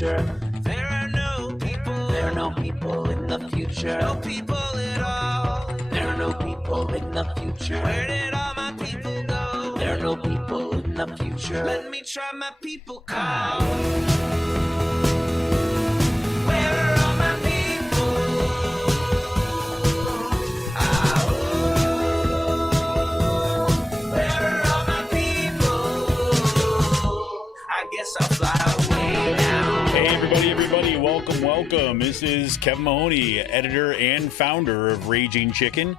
future. There are no people in the future. No people at all. There are no people in the future. Where did all my people go? There are no people in the future. Let me try my people call. Where are all my people? Where are all my people? I guess I'll fly away now. Hey, everybody, welcome. This is Kevin Mahoney, editor and founder of Raging Chicken.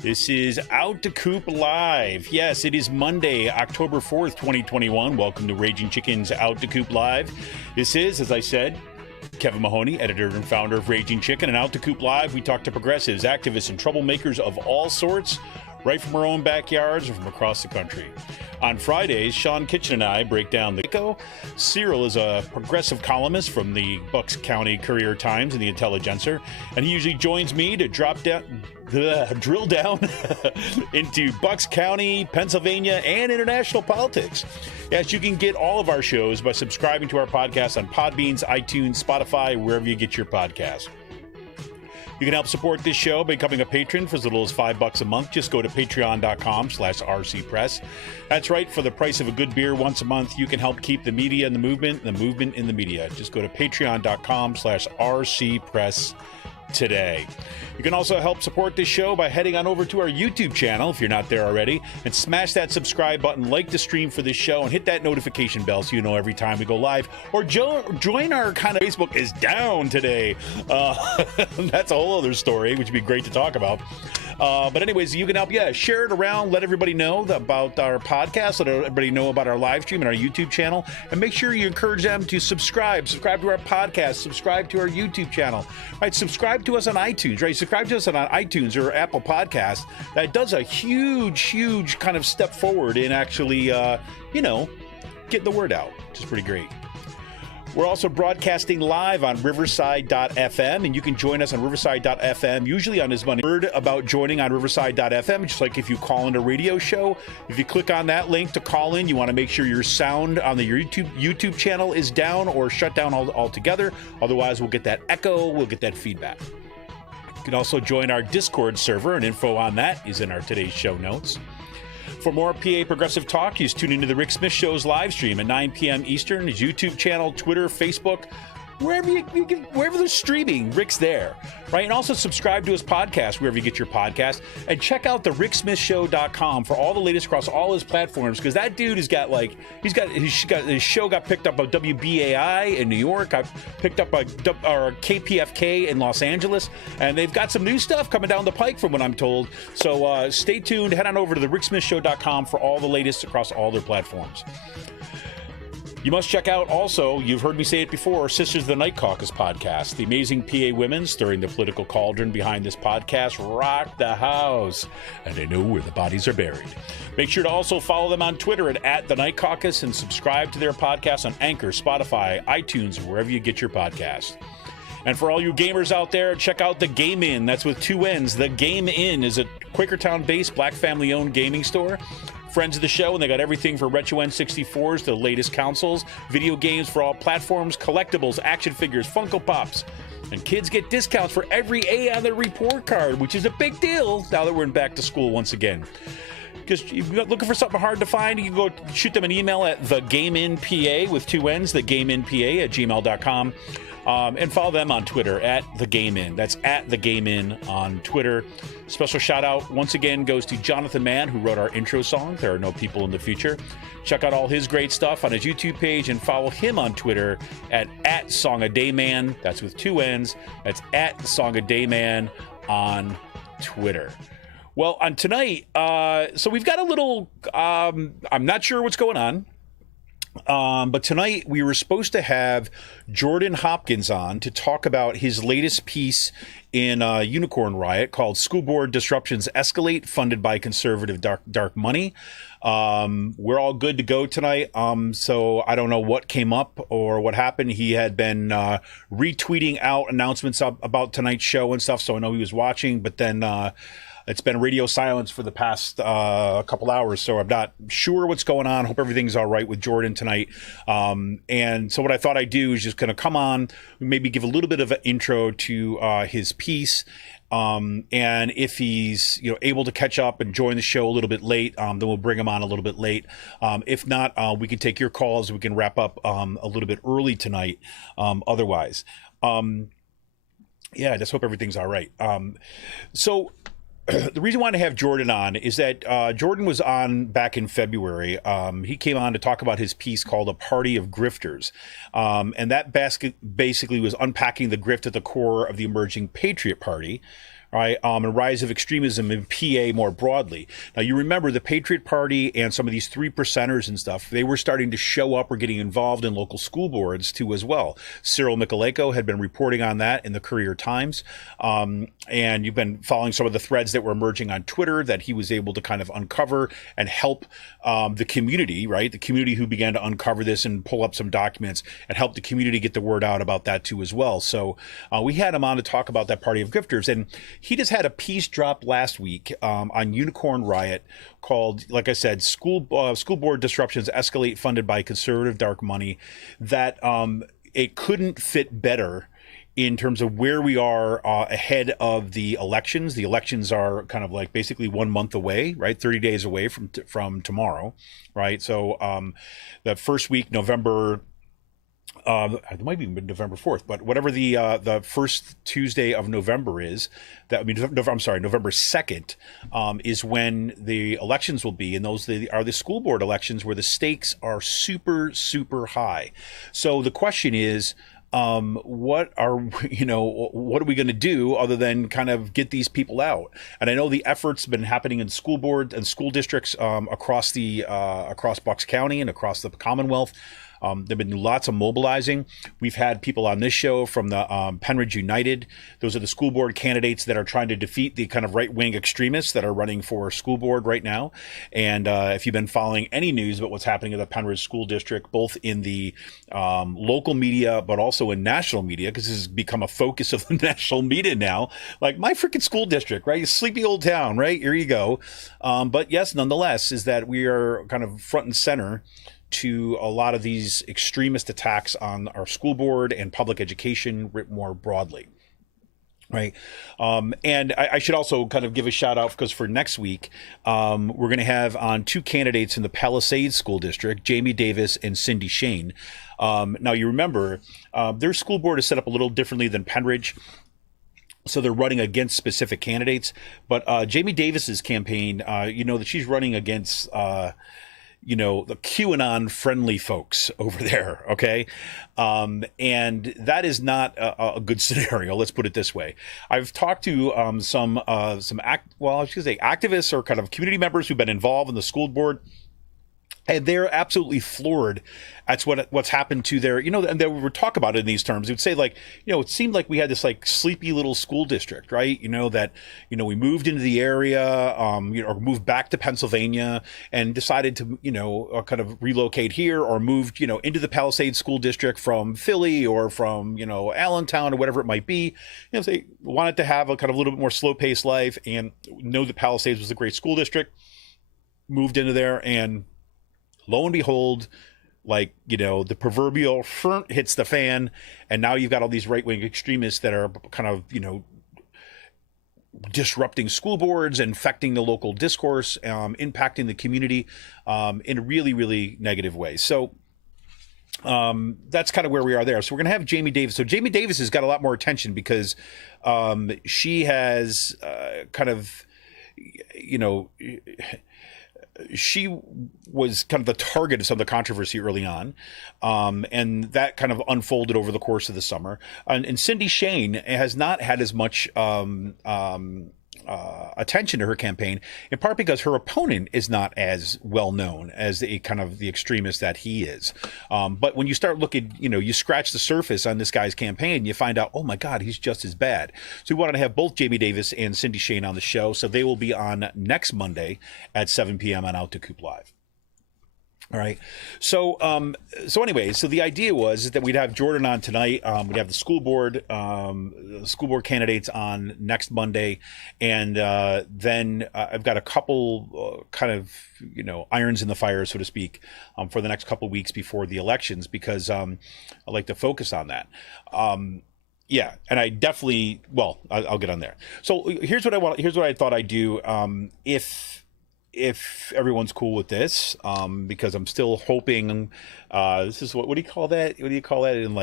This is Out to Coop Live. Yes, it is Monday, October 4th, 2021. Welcome to Raging Chicken's Out to Coop Live. This is, as I said, Kevin Mahoney, editor and founder of Raging Chicken. And Out to Coop Live, we talk to progressives, activists, and troublemakers of all sorts, right from our own backyards or from across the country. On Fridays, Sean Kitchen and I break down the Echo. Cyril is a progressive columnist from the Bucks County Courier-Times and the Intelligencer, and he usually joins me to drill down into Bucks County, Pennsylvania, and international politics. Yes, you can get all of our shows by subscribing to our podcast on Podbeans, iTunes, Spotify, wherever you get your podcast. You can help support this show by becoming a patron for as little as $5 a month. Just go to patreon.com/rcpress. That's right. For the price of a good beer once a month, you can help keep the media in the movement in the media. Just go to patreon.com/rcpress today. You can also help support this show by heading on over to our YouTube channel if you're not there already, and smash that subscribe button, like the stream for this show, and hit that notification bell so you know every time we go live. Or join our kind of Facebook is down today. That's a whole other story, which would be great to talk about. But anyways, you can help, share it around, let everybody know about our podcast, let everybody know about our live stream and our YouTube channel, and make sure you encourage them to subscribe to our podcast, subscribe to our YouTube channel, right? Subscribe to us on iTunes, right? Subscribe to us on iTunes or Apple Podcasts. That does a huge kind of step forward in actually, getting the word out, which is pretty great. We're also broadcasting live on riverside.fm, and you can join us on riverside.fm, usually on as many word about joining on riverside.fm, just like if you call in a radio show. If you click on that link to call in, you want to make sure your sound on the YouTube channel is down or shut down altogether. Otherwise, we'll get that echo, we'll get that feedback. You can also join our Discord server, and info on that is in our today's show notes. For more PA Progressive Talk, you just tune into the Rick Smith Show's live stream at 9 p.m. Eastern, his YouTube channel, Twitter, Facebook, wherever they're streaming, Rick's there, right? And also subscribe to his podcast wherever you get your podcast, and check out the ricksmithshow.com for all the latest across all his platforms, because that dude has got his show got picked up by WBAI in New York, got picked up by KPFK in Los Angeles, and they've got some new stuff coming down the pike from what I'm told. So stay tuned, head on over to the ricksmithshow.com for all the latest across all their platforms. You must check out also, you've heard me say it before, Sisters of the Night Caucus podcast. The amazing PA women stirring the political cauldron behind this podcast rock the house, and they know where the bodies are buried. Make sure to also follow them on Twitter at The Night Caucus, and subscribe to their podcast on Anchor, Spotify, iTunes, or wherever you get your podcast. And for all you gamers out there, check out The Game Inn. That's with two N's. The Game Inn is a Quakertown-based, black family-owned gaming store. Friends of the show, and they got everything from retro N64s to the latest consoles, video games for all platforms, collectibles, action figures, Funko Pops. And kids get discounts for every A on their report card, which is a big deal now that we're in back to school once again. Because if you're looking for something hard to find, you can go shoot them an email at thegameinpa with two N's, thegameinpa@gmail.com. And follow them on Twitter at The Game In. That's at The Game In on Twitter. Special shout out once again goes to Jonathan Mann, who wrote our intro song, There Are No People in the Future. Check out all his great stuff on his YouTube page, and follow him on Twitter at SongADayMan. That's with two N's. That's at SongADayMan on Twitter. Well, on tonight, so we've got a little, I'm not sure what's going on. But tonight we were supposed to have Jordan Hopkins on to talk about his latest piece in Unicorn Riot called School Board Disruptions Escalate, funded by conservative dark money. We're all good to go tonight. So I don't know what came up or what happened. He had been retweeting out announcements about tonight's show and stuff, so I know he was watching. But then It's been radio silence for the past couple hours, so I'm not sure what's going on. Hope everything's all right with Jordan tonight. And so what I thought I'd do is just kind of come on, maybe give a little bit of an intro to his piece. And if he's able to catch up and join the show a little bit late, then we'll bring him on a little bit late. If not, we can take your calls. We can wrap up a little bit early tonight. Otherwise, I just hope everything's all right. So the reason why I have Jordan on is that Jordan was on back in February. He came on to talk about his piece called "A Party of Grifters," and that basically was unpacking the grift at the core of the emerging Patriot Party. Right, and rise of extremism in PA more broadly. Now, you remember the Patriot Party and some of these 3%ers and stuff, they were starting to show up or getting involved in local school boards too as well. Cyril Michaleko had been reporting on that in the Courier Times. And you've been following some of the threads that were emerging on Twitter that he was able to kind of uncover and help the community, right? The community who began to uncover this and pull up some documents and help the community get the word out about that too as well. So we had him on to talk about that Party of Grifters, and he just had a piece dropped last week on Unicorn Riot called, like I said, school board disruptions escalate funded by conservative dark money, that it couldn't fit better in terms of where we are ahead of the elections. The elections are kind of like basically 1 month away, right? 30 days away from tomorrow, right? So the first week, November, it might be November 4th, but whatever the first Tuesday of November is, November 2nd is when the elections will be, and those are the school board elections where the stakes are super, super high. So the question is, what are we going to do other than kind of get these people out? And I know the efforts have been happening in school board and school districts across Bucks County and across the Commonwealth. There've been lots of mobilizing. We've had people on this show from the Penridge United. Those are the school board candidates that are trying to defeat the kind of right-wing extremists that are running for school board right now. And if you've been following any news about what's happening at the Penridge School District, both in the local media, but also in national media, because this has become a focus of the national media now, like my freaking school district, right? Sleepy old town, right? Here you go. But yes, nonetheless, is that we are kind of front and center to a lot of these extremist attacks on our school board and public education writ more broadly, right? And I should also kind of give a shout out, because for next week, we're going to have on two candidates in the Palisades School District, Jamie Davis and Cindy Shane. Now, you remember, their school board is set up a little differently than Penridge. So they're running against specific candidates. But Jamie Davis's campaign, that she's running against the QAnon friendly folks over there. Okay. And that is not a good scenario. Let's put it this way. I've talked to some activists or kind of community members who've been involved in the school board, and they're absolutely floored at what's happened to their, and they would talk about it in these terms. It would say, like, it seemed like we had this like sleepy little school district, right? That we moved into the area, or moved back to Pennsylvania and decided to, kind of relocate here, or moved, into the Palisades School District from Philly or from, Allentown or whatever it might be. They wanted to have a kind of a little bit more slow paced life and know that Palisades was a great school district, moved into there, and lo and behold, like, the proverbial hits the fan, and now you've got all these right-wing extremists that are kind of, disrupting school boards, infecting the local discourse, impacting the community in a really, really negative way. So that's kind of where we are there. So we're going to have Jamie Davis. So Jamie Davis has got a lot more attention because she has kind of, she was kind of the target of some of the controversy early on, and that kind of unfolded over the course of the summer. And Cindy Shane has not had as much attention to her campaign, in part because her opponent is not as well known as the kind of the extremist that he is. But when you start looking, you scratch the surface on this guy's campaign, you find out, oh my God, he's just as bad. So we wanted to have both Jamie Davis and Cindy Shane on the show. So they will be on next Monday at 7 p.m. on Out to Coop Live. All right. So, so the idea was that we'd have Jordan on tonight. We'd have the school board candidates on next Monday, and then I've got a couple kind of irons in the fire, so to speak, for the next couple weeks before the elections, because I like to focus on that. Yeah, and I definitely. Well, I'll get on there. So here's what I want. Here's what I thought I'd do. If everyone's cool with this, because I'm still hoping, this is what do you call that? What do you call that in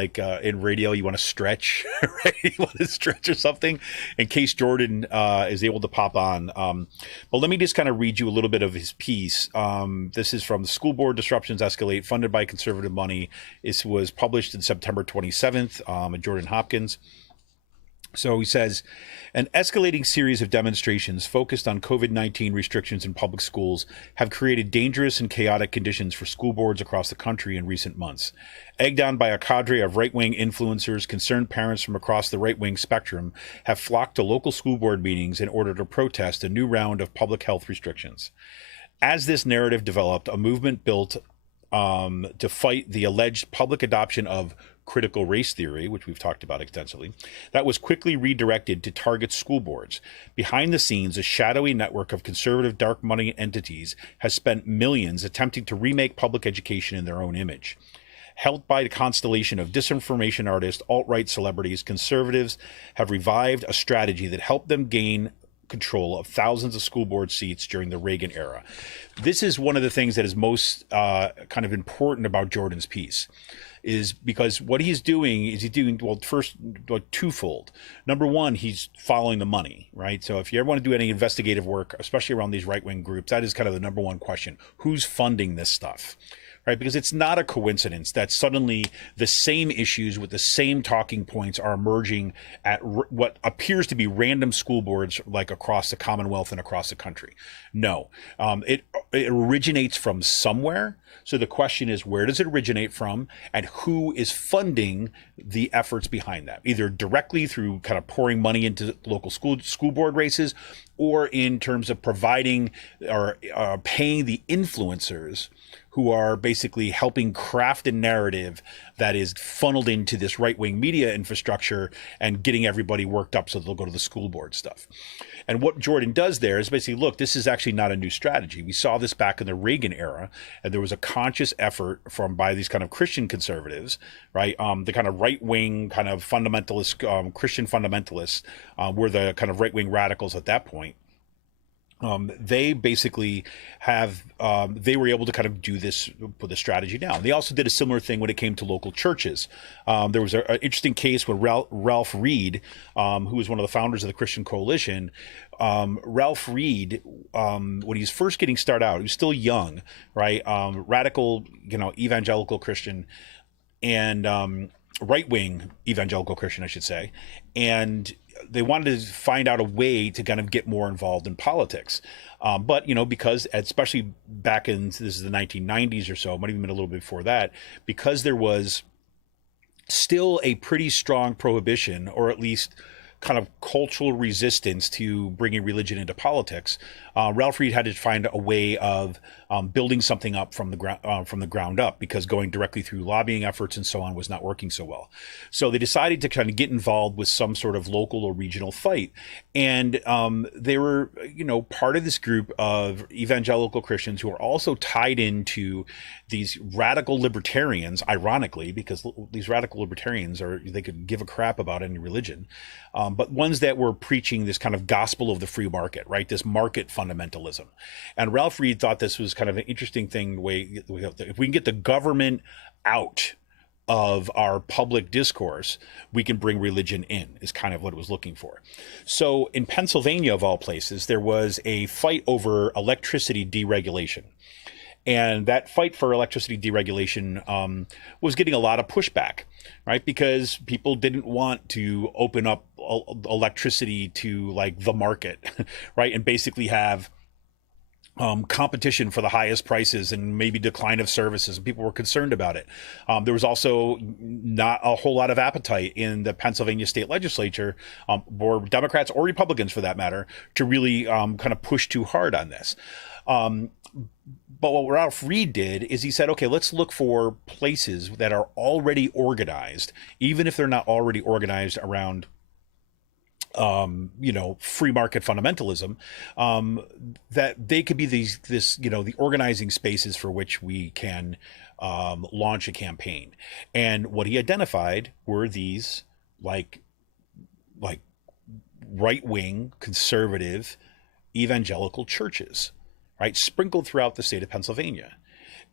in radio? You want to stretch, right? You want to stretch or something in case Jordan is able to pop on. But let me just kind of read you a little bit of his piece. This is from the School Board Disruptions Escalate, funded by conservative money. This was published in September 27th at Jordan Hopkins. So he says, an escalating series of demonstrations focused on COVID-19 restrictions in public schools have created dangerous and chaotic conditions for school boards across the country in recent months. Egged on by a cadre of right-wing influencers, concerned parents from across the right-wing spectrum have flocked to local school board meetings in order to protest a new round of public health restrictions. As this narrative developed, a movement built to fight the alleged public adoption of critical race theory, which we've talked about extensively, that was quickly redirected to target school boards. Behind the scenes, a shadowy network of conservative dark money entities has spent millions attempting to remake public education in their own image. Helped by a constellation of disinformation artists, alt-right celebrities, conservatives have revived a strategy that helped them gain control of thousands of school board seats during the Reagan era. This is one of the things that is most kind of important about Jordan's piece, is because what he's doing, first, twofold. Number one, he's following the money, right? So if you ever want to do any investigative work, especially around these right-wing groups, that is kind of the number one question. Who's funding this stuff? Right? Because it's not a coincidence that suddenly the same issues with the same talking points are emerging at what appears to be random school boards like across the Commonwealth and across the country. No, it originates from somewhere. So the question is, where does it originate from, and who is funding the efforts behind that, either directly through kind of pouring money into local school board races, or in terms of providing or paying the influencers who are basically helping craft a narrative that is funneled into this right-wing media infrastructure and getting everybody worked up so they'll go to the school board stuff. And what Jordan does there is basically, look, this is actually not a new strategy. We saw this back in the Reagan era, and there was a conscious effort by these kind of Christian conservatives, right? The kind of right-wing kind of fundamentalist, Christian fundamentalists were the kind of right-wing radicals at that point. They basically they were able to kind of do this, put the strategy down. They also did a similar thing when it came to local churches. There was an interesting case with Ralph Reed, who was one of the founders of the Christian Coalition. Ralph Reed, when he was first getting started out, he was still young, right? Radical, evangelical Christian, and right-wing evangelical Christian, I should say. And they wanted to find out a way to kind of get more involved in politics. But, because especially back in, this is the 1990s or so, might even been a little bit before that, because there was still a pretty strong prohibition, or at least kind of cultural resistance to bringing religion into politics, Ralph Reed had to find a way of building something up from the ground up, because going directly through lobbying efforts and so on was not working so well. So they decided to kind of get involved with some sort of local or regional fight, and they were, part of this group of evangelical Christians who are also tied into these radical libertarians, ironically, because these radical libertarians they could give a crap about any religion, but ones that were preaching this kind of gospel of the free market, right? This market fundamentalism. And Ralph Reed thought this was kind of an interesting thing, if we can get the government out of our public discourse, we can bring religion in, is kind of what it was looking for. So in Pennsylvania, of all places, there was a fight over electricity deregulation. And that fight for electricity deregulation was getting a lot of pushback, right? Because people didn't want to open up electricity to like the market, right? And basically have competition for the highest prices and maybe decline of services, and people were concerned about it. There was also not a whole lot of appetite in the Pennsylvania state legislature, or Democrats or Republicans for that matter, to really kind of push too hard on this. But what Ralph Reed did is he said, okay, let's look for places that are already organized, even if they're not already organized around free market fundamentalism, that they could be the organizing spaces for which we can launch a campaign. And what he identified were these like right-wing conservative evangelical churches, right, sprinkled throughout the state of Pennsylvania.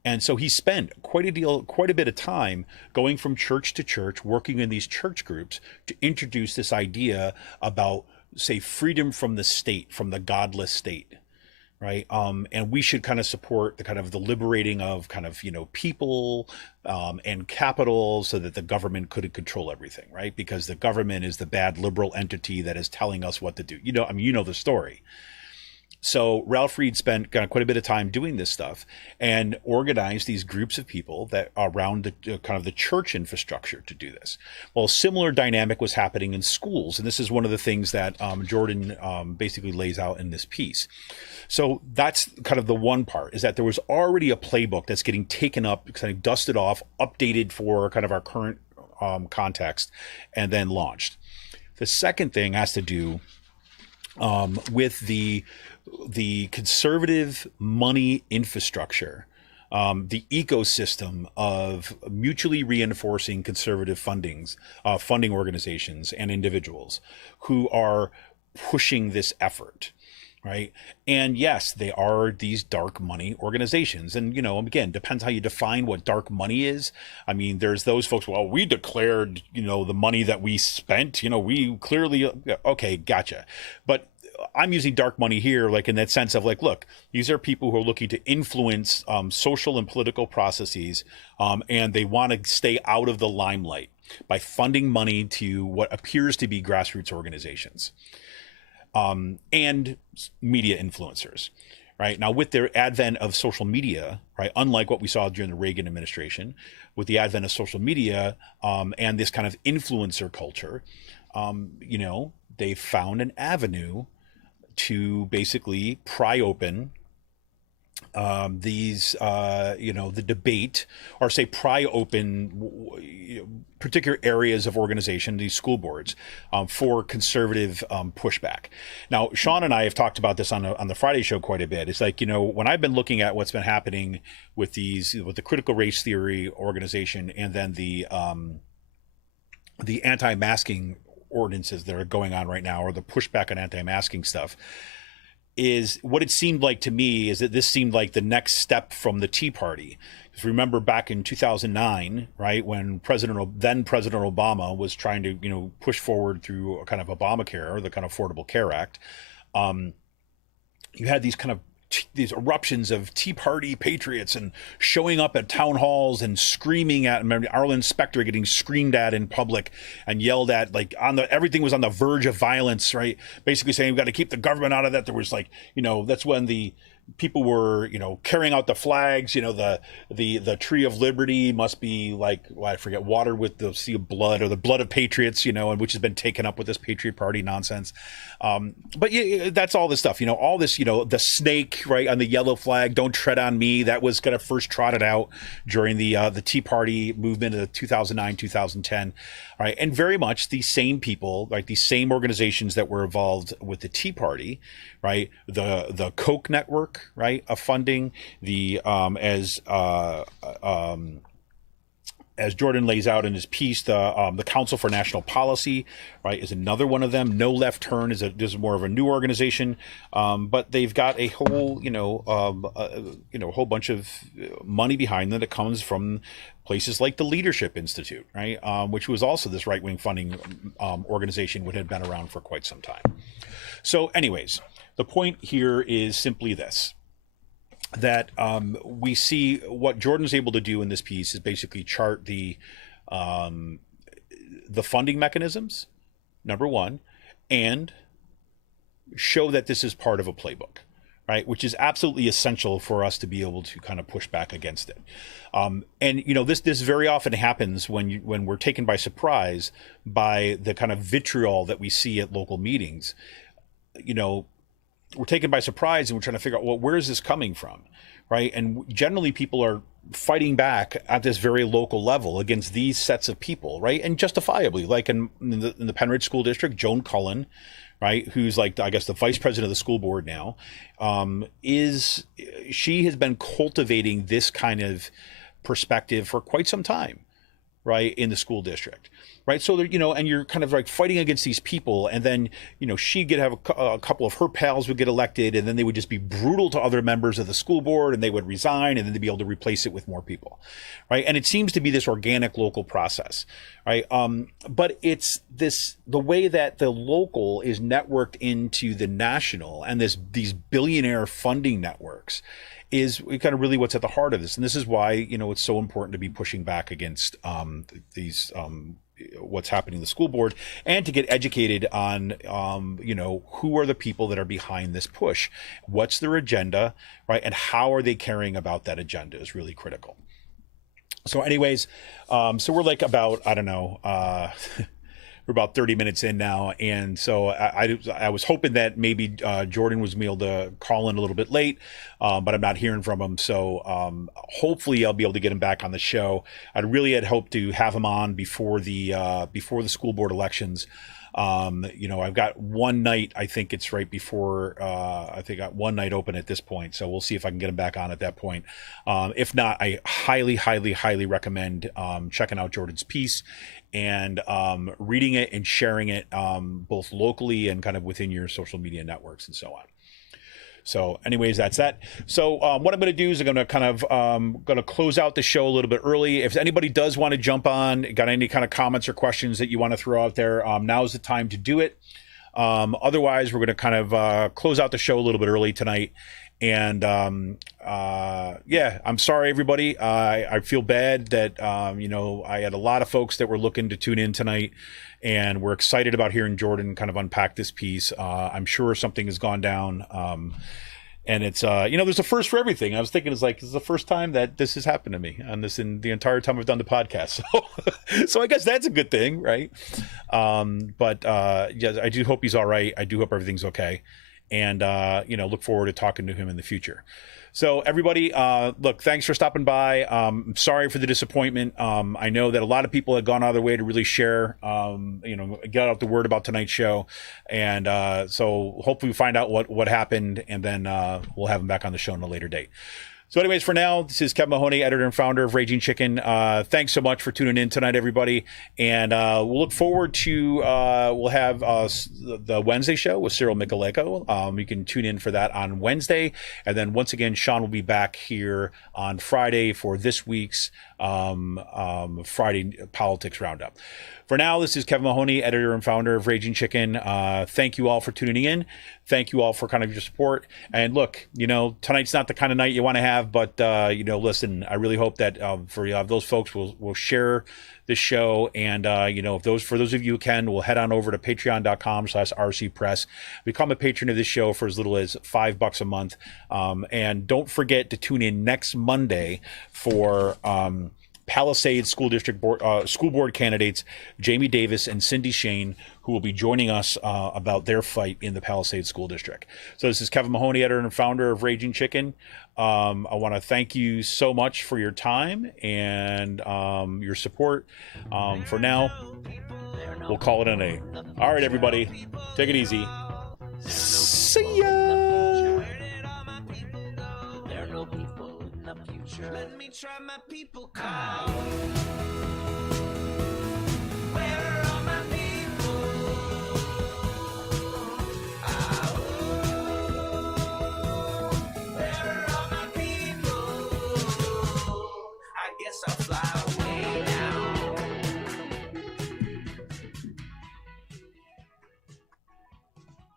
And so he spent quite a bit of time going from church to church, working in these church groups to introduce this idea about, say, freedom from the state, from the godless state, right? And we should kind of support the liberating of people and capital, so that the government couldn't control everything, right? Because the government is the bad liberal entity that is telling us what to do. You know the story. So Ralph Reed spent quite a bit of time doing this stuff and organized these groups of people that around the church infrastructure to do this. Well, a similar dynamic was happening in schools, and this is one of the things that Jordan basically lays out in this piece. So that's kind of the one part, is that there was already a playbook that's getting taken up, kind of dusted off, updated for kind of our current context, and then launched. The second thing has to do with the conservative money infrastructure, the ecosystem of mutually reinforcing conservative funding organizations and individuals who are pushing this effort, right? And yes, they are these dark money organizations. And, again, depends how you define what dark money is. I mean, there's those folks, well, we declared, the money that we spent, we clearly, okay, gotcha. But I'm using dark money here, like in that sense of look, these are people who are looking to influence social and political processes, and they want to stay out of the limelight by funding money to what appears to be grassroots organizations and media influencers. Right now, with their advent of social media, right, unlike what we saw during the Reagan administration, with the advent of social media and this kind of influencer culture, they found an avenue to basically pry open the debate, or say pry open particular areas of organization, these school boards, for conservative pushback. Now, Sean and I have talked about this on the Friday show quite a bit. It's when I've been looking at what's been happening with the critical race theory organization, and then the anti-masking ordinances that are going on right now, or the pushback on anti-masking stuff, is what it seemed like to me is that this seemed like the next step from the Tea Party. Because remember back in 2009, right, when then President Obama was trying to push forward through a kind of Obamacare, the kind of Affordable Care Act, you had these eruptions of Tea Party patriots and showing up at town halls and screaming at, remember Arlen Specter getting screamed at in public and yelled at, everything was on the verge of violence, right? Basically saying we've got to keep the government out of that. There was that's when the people were, carrying out the flags, the Tree of Liberty must be I forget, watered with the sea of blood, or the blood of patriots, and which has been taken up with this Patriot Party nonsense. But yeah, that's all this stuff, all this, the snake, right, on the yellow flag, don't tread on me. That was kind of first trotted out during the Tea Party movement of 2009, 2010. Right. And very much the same people, like these same organizations that were involved with the Tea Party, right? The Koch network, right, of funding, as Jordan lays out in his piece, the Council for National Policy, right, is another one of them. No Left Turn is more of a new organization, but they've got a whole whole bunch of money behind them that comes from places like the Leadership Institute, right, which was also this right-wing funding organization, which had been around for quite some time. So, anyways, the point here is simply this. That we see what Jordan's able to do in this piece is basically chart the funding mechanisms, number one, and show that this is part of a playbook, right? Which is absolutely essential for us to be able to kind of push back against it. And this very often happens when we're taken by surprise by the kind of vitriol that we see at local meetings. We're taken by surprise and we're trying to figure out, well, where is this coming from, right? And generally people are fighting back at this very local level against these sets of people, right? And justifiably, like in the Penridge School District, Joan Cullen, right, who's like, I guess, the vice president of the school board now, she has been cultivating this kind of perspective for quite some time, right, in the school district, right? So there, and you're kind of like fighting against these people, and then she'd have a couple of her pals would get elected, and then they would just be brutal to other members of the school board, and they would resign, and then they'd be able to replace it with more people, right? And it seems to be this organic local process, right? But it's the way that the local is networked into the national, and these billionaire funding networks is kind of really what's at the heart of this. And this is why, it's so important to be pushing back against these what's happening in the school board, and to get educated on, who are the people that are behind this push, what's their agenda, right? And how are they caring about that agenda is really critical. So anyways, so we're like about, I don't know, we're about 30 minutes in now, and so I was hoping that maybe Jordan was able to call in a little bit late, but I'm not hearing from him. So hopefully I'll be able to get him back on the show. I really had hoped to have him on before the school board elections. I've got one night, I think it's right before, I think I got one night open at this point. So we'll see if I can get him back on at that point. If not, I highly, highly, highly recommend checking out Jordan's piece and reading it and sharing it both locally and kind of within your social media networks and so on. So anyways, that's that. So what I'm going to do is I'm going to kind of going to close out the show a little bit early. If anybody does want to jump on, got any kind of comments or questions that you want to throw out there, now's the time to do it. Otherwise, we're going to kind of close out the show a little bit early tonight. And I'm sorry, everybody. I feel bad that, I had a lot of folks that were looking to tune in tonight, and we're excited about hearing Jordan kind of unpack this piece. I'm sure something has gone down. And it's, there's a first for everything. I was thinking this is the first time that this has happened to me on this in the entire time I've done the podcast. So I guess that's a good thing, right? But I do hope he's all right. I do hope everything's okay. And, look forward to talking to him in the future. So everybody, look, thanks for stopping by. Sorry for the disappointment. I know that a lot of people had gone out of their way to really share, get out the word about tonight's show. And so hopefully we find out what happened, and then we'll have him back on the show in a later date. So anyways, for now, this is Kevin Mahoney, editor and founder of Raging Chicken. Thanks so much for tuning in tonight, everybody. And we'll look forward to, we'll have the Wednesday show with Cyril Michaleko. You can tune in for that on Wednesday. And then once again, Sean will be back here on Friday for this week's Friday Politics Roundup. For now, this is Kevin Mahoney, editor and founder of Raging Chicken. Thank you all for tuning in. Thank you all for kind of your support. And look, tonight's not the kind of night you want to have, but, listen, I really hope that for those folks will share this show. And, for those of you who can, we'll head on over to patreon.com/rcpress. Become a patron of this show for as little as $5 a month. And don't forget to tune in next Monday for Palisades School District Board, school board candidates Jamie Davis and Cindy Shane, who will be joining us about their fight in the Palisades School District. So this is Kevin Mahoney, editor and founder of Raging Chicken. I want to thank you so much for your time and your support. For now, we'll call it a night. All right, everybody, take it easy. See ya. Let me try my people call.